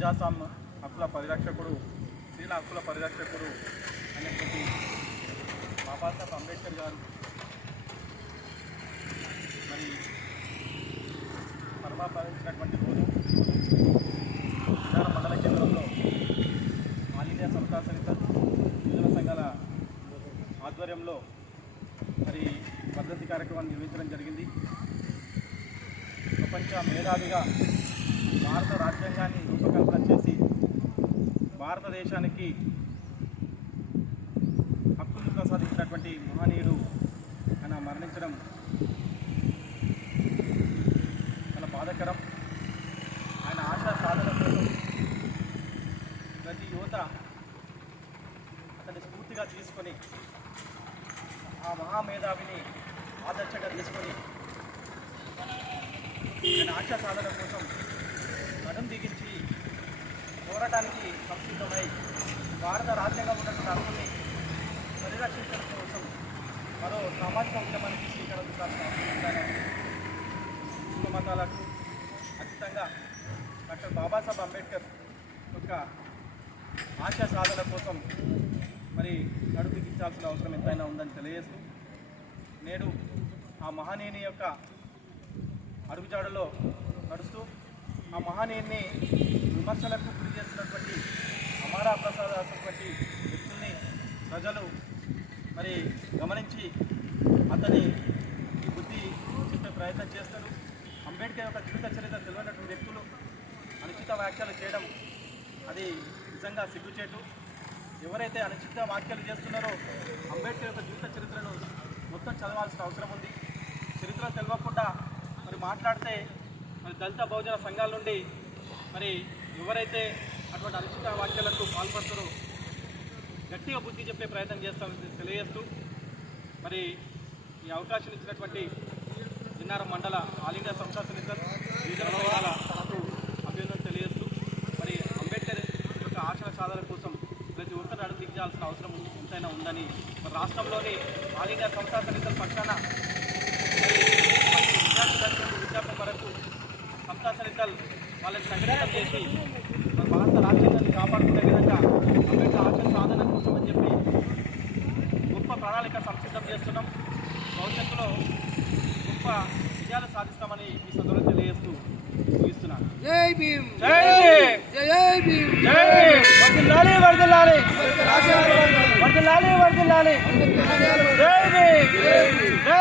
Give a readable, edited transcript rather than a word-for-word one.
ప్రజాస్వామ్య హక్కుల పరిరక్షకుడు, స్త్రీల హక్కుల పరిరక్షకుడు అనేటువంటి బాబాసాహెబ్ అంబేద్కర్ గారు మరి పరమాపాదించినటువంటి రోజు విజయనగరం మండల కేంద్రంలో ఆల్ ఇండియా సమతా సమిత యువజన సంఘాల ఆధ్వర్యంలో మరి వర్ధంతి కార్యక్రమాన్ని నిర్వహించడం జరిగింది. ప్రపంచ మేధావిగా భారత రాజ్యాంగాన్ని రూపకల్పన చేసి భారతదేశానికి హక్కులు ప్రసాదించినటువంటి మహనీయుడు ఆయన మరణించడం చాలా బాధాకరం. ఆయన ఆశా సాధన కోసం ప్రతి యువత అతన్ని స్ఫూర్తిగా తీసుకొని ఆ మహామేధావిని ఆదర్శంగా తీసుకొని ఆయన ఆశా సాధన కోసం నడుం దిగించి పోరాటానికి సంసిద్ధమై భారత రాజ్యాంగం ఉన్నటువంటి హక్కుల్ని పరిరక్షించడం కోసం మరో సామాజిక ఉద్యమానికి శ్రీకారం చుట్టాల్సిన మతాలకు ఖచ్చితంగా డాక్టర్ బాబాసాహెబ్ అంబేద్కర్ యొక్క ఆశా సాధన కోసం మరి నడుం దిగించాల్సిన అవసరం ఎంతైనా ఉందని తెలియజేస్తూ నేడు ఆ మహనీయుని యొక్క అడుగుజాడలో నడుస్తూ ఆ మహనీయుని విమర్శలకు గురి చేస్తున్నటువంటి అమరా ప్రసాద్ అటువంటి వ్యక్తుల్ని ప్రజలు మరి గమనించి అతని బుద్ధి చెప్పే ప్రయత్నం చేస్తారు. అంబేద్కర్ యొక్క జీవిత చరిత్ర తెలియనటువంటి వ్యక్తులు అనుచిత వ్యాఖ్యలు చేయడం అది నిజంగా సిగ్గుచేటు. ఎవరైతే అనుచిత వ్యాఖ్యలు చేస్తున్నారో అంబేద్కర్ యొక్క జీవిత చరిత్రను మొత్తం చదవాల్సిన అవసరం ఉంది. చరిత్ర తెలియకుండా మరి మాట్లాడితే మరి దళిత బహుజన సంఘాల నుండి మరి ఎవరైతే అటువంటి అనుచిత వ్యాఖ్యలకు పాల్పడతారో గట్టిగా బుద్ధి చెప్పే ప్రయత్నం చేస్తామని తెలియజేస్తూ మరి ఈ అవకాశం ఇచ్చినటువంటి జిన్నారం మండల ఆల్ ఇండియా సమతా సమిత యువజన సంఘాల సభకు అభ్యర్థులను తెలియజేస్తూ మరి అంబేద్కర్ యొక్క ఆశయ సాధన కోసం ప్రతి ఒక్కరు అడుగు దించాల్సిన అవసరం ఎంతైనా ఉందని మరి రాష్ట్రంలోని ఆల్ ఇండియా సమతా సమితల పక్షాన విజ్ఞాపన వరకు సమతా సమితలు వాళ్ళని సంఘటన చేసి మన భారత రాజ్యాంగాన్ని కాపాడుకునే విధంగా అంబేద్కర్ ఆశయ సాధన కోసం అని చెప్పి గొప్ప ప్రణాళిక సంసిద్ధం చేస్తున్నాం. భవిష్యత్తులో గొప్ప విజయాలు సాధిస్తామని ఈ సందర్భంగా తెలియజేస్తూ ముగిస్తున్నాను. జై భీమ్, జై జై భీమ్, జై వర్ధిల్లాలి వర్ధిల్లాలి వర్ధిల్లాలి వర్ధిల్లాలి జై భీమ్, జై